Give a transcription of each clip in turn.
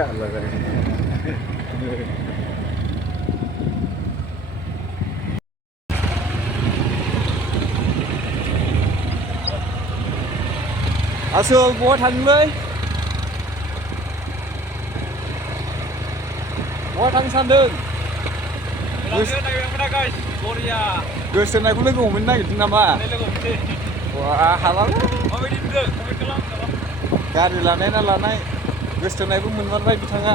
Asal buat hanglai. Buat hang sandeng. Goसोनायखौ लोगो हमनो नागिरदों नामा? Wah, halal. Gaरि लानाय ना लानाय गोसोनायबो मोनमारबाय बिथाङा.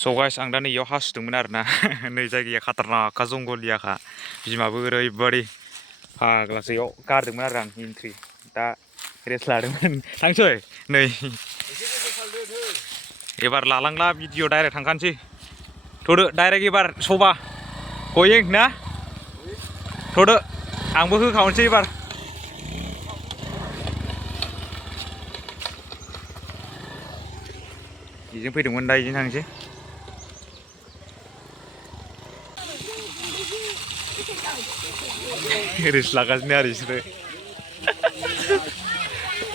So guys, आं दा नैयाव हासुदोंमोन आरोना. नै जायगाया खाथारनाखा जंगलियाखा. बिमाबो ओरैबादि फाग्लासो इयाव गारदोंमोन आरो आं एन्ट्रि. दा रेस्ट लादोंमोन. थांसै नै. एबार लालांला भिडिअ डाइरेक्ट थांखानोसै. थ'दो डाइरेक्ट एबार सबा गयें ना? थ'दो आंबो होखावनोसै एबार. बेजों फैदोंमोन दा बेजों थांसै. रिल्स लागासिनो आरो बिसोरो.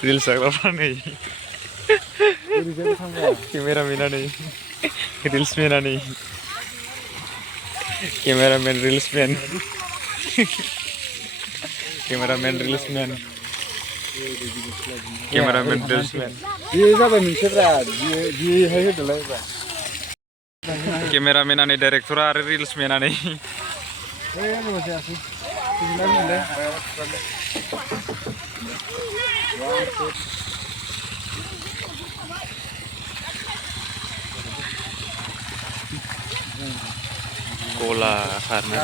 रिल्स लाग्राफ्रा नै. केमेरामेना नै. रिल्समेना नै. केमेरामेन रिल्समेन. केमेरामेन रिल्समेन. केमेरामेन रिल्समेन. बियो जाबाय मोनसेब्रा. बियोहाय होदोलाय एबार. केमेरामेना नै डाइरेक्टरा आरो रिल्समेना नै. गला खारना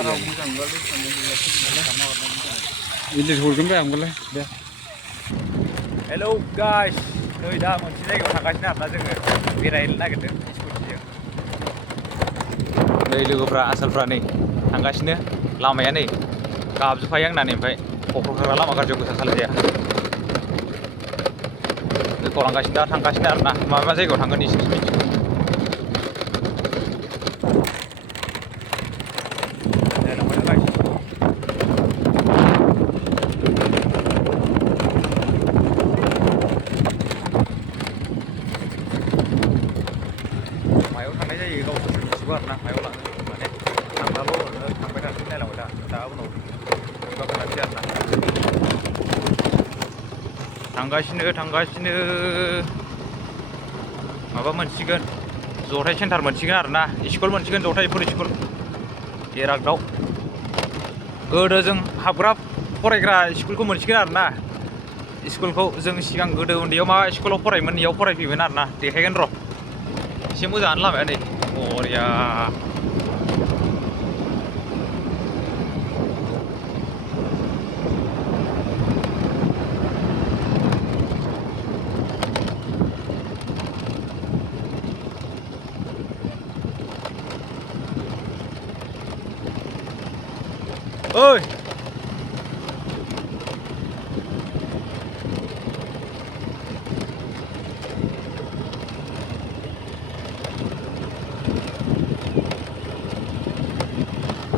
हेलौ गाइस नै दा मोनसे जायगायाव थांगासिनो आरोना जोङो बेरायनो नागिरदों स्कुटिजों नै लोगोफ्रा आसोलफ्रा नै थांगासिनो लामाया नै गाबजोबखायो आंना नै ओमफ्राय क'क्राझार लामा गाज्रियाव गोसा सालायजाया दोनथ'लांगासिनो दा थांगासिनो आरोना मा जायगायाव थांगोन इसोरसो मिथिगौ थांगासिनो माबा मोनसिगोन जथाय सेन्टार मोनसिगोन आरोना स्कुल मोनसिगोन जथायफोर स्कुल एरागदाव गोदो जों हाबग्रा फरायग्रा स्कुलखौ मोनसिगोन आरोना स्कुलखौ जों सिगां गोदो उन्दैयाव मा स्कुलाव फरायोमोन इयाव फरायफैबाय आरोना देखायगोन र' एसे मोजाङानो लामाया नै बरिया ओइ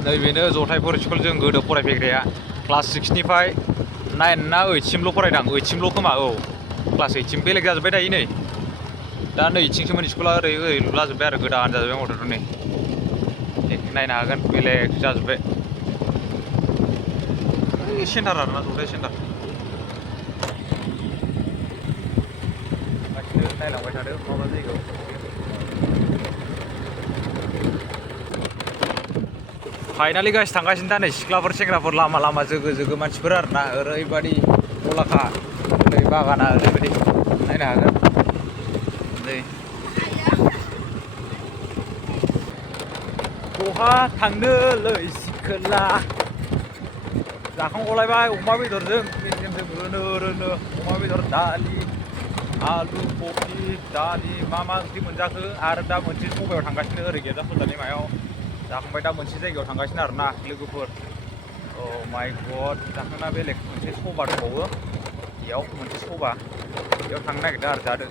नैबेनो जथायफोर स्कुल जों गोदो फरायफैग्राया क्लास 6 निफ्राय 9 ना 8 सिमल' फरायदां 8 सिमल' खोमा औ क्लास 8 सिम बेलेग जाजोब्बाय दायो नै दा नै इथिंसोमोन स्कुला ओरै लुलाजोब्बाय आरो गोदान जाजोब्बाय मथर नै नायनो हागोन बेलेग जाजोब्बाय सेन्टार आरोना जथाय सेन्टार गासिनो नायलांबाय थादो माबा जायगायाव फाइनालि गाइस थांगासिनो दा नै सिख्लाफोर सेंग्राफोर लामा लामा जोगो जोगो मानसिफोर आरोना ओरैबायदि गलाखा नै बागाना ओरैबायदि नायनो हागोन नै बहा थांनोलै सिखोला जाखांगलायबाय अमा बेदरजों मेजेमजों रोनो अमा बेदर दालि आलु कफि दालि मा ओंख्रि मोनजाखो आरो दा मोनसे सबायाव थांगासिनो ओरै गेजा सदानि मायाव जाखांबाय दा मोनसे जायगायाव थांगासिनो आरोना लोगोफोर अ माय गड जाखांना बेलेग मोनसे सबा दंबावो बेयाव मोनसे सबा बेयाव थांनो नागिरदों आरो जादो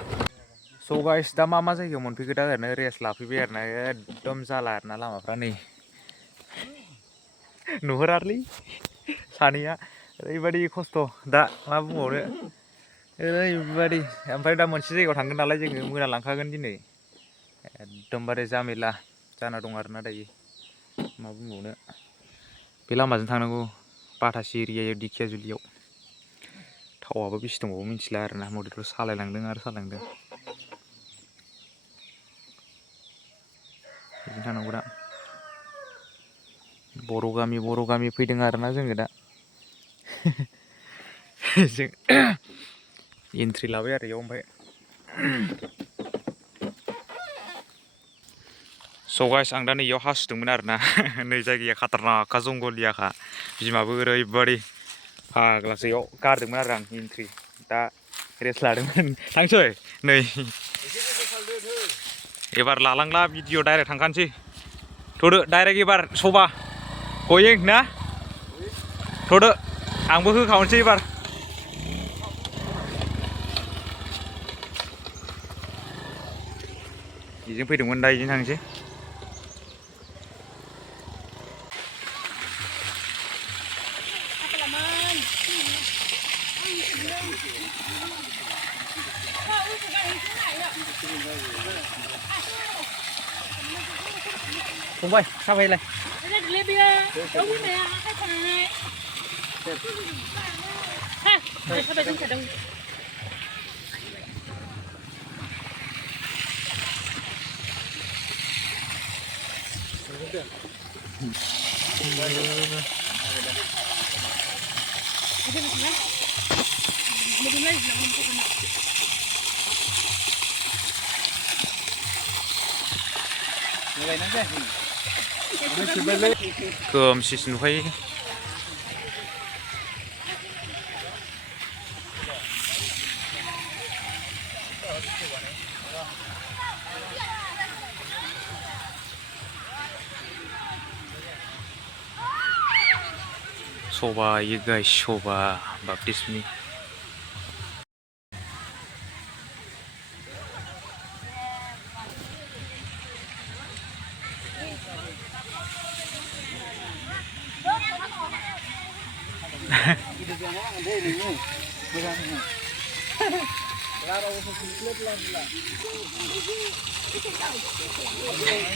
स' गाइस दा मा जायगायाव मोनफैखो दा ओरैनो रेस्ट लाफैबाय आरोना एकदम जाला आरोना लामाफ्रा नै नुहुरालै सानैया ओरैबायदि खस्थ' दा मा बुंबावनो ओरैबायदि ओमफ्राय दा मोनसे जायगायाव थांगोन नालाय जोङो मोनालांखागोन दिनै एकदमबारे जामेला जाना दं आरोना दायो मा बुंबावनो बे लामाजों थांनांगौ बाथासि एरियायाव दिखियाजुलियाव थावआबो बेसे दंबावो मिथिला आरोना मथेथ' सालायलांदों आरो सालायलांदों बिदिनो थांनांगौ दा बर' गामि फैदों आरोना जोङो दा जों एन्ट्रि लाबाय आरो इयाव ओमफ्राय स' गाइस आं दा नैयाव हासुदोंमोन आरोना नै जायगाया खाटारनाखखा जंगलियाखा बिमाबो ओरैबायदि फाग्लासो इयाव गारदोंमोन आरो आं एन्ट्रि दा रेस्ट लादोंमोन थांसै नै एबार लालांला भिडिअ डाइरेक्ट थांखानोसै थ'दो डाइरेक्ट एबार सबा गयिं ना थ'दो आंबो होखाहरनोसै एबार बेजों फैदोंमोन दा बेजों थांसै फंबाय थाबायलाय खोमसिसो नुखायो Soba, you guys, Soba, baptismi.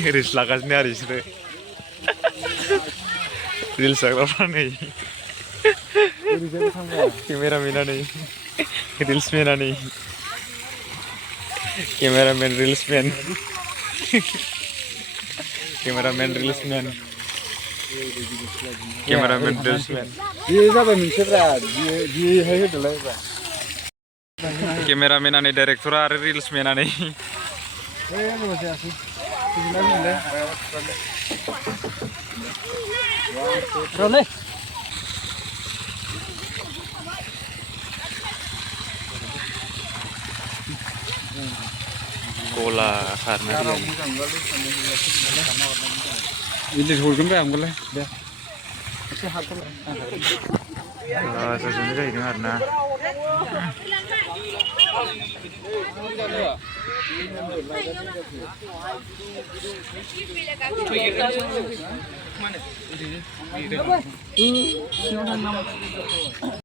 Reels lagasnya hari ini. Reels apa nih? Kameramen nih. Reels man nih. Kameramen reels man. Kameramen reels man. Kameramen reels man. Dia siapa mencipta? Dia hehehe dulu ya. Kameramen nih direktur hari reels man nih. Ini masih asik. Ini Roleh. Kola karena ini hulgum be amgole be sesuatu ini karena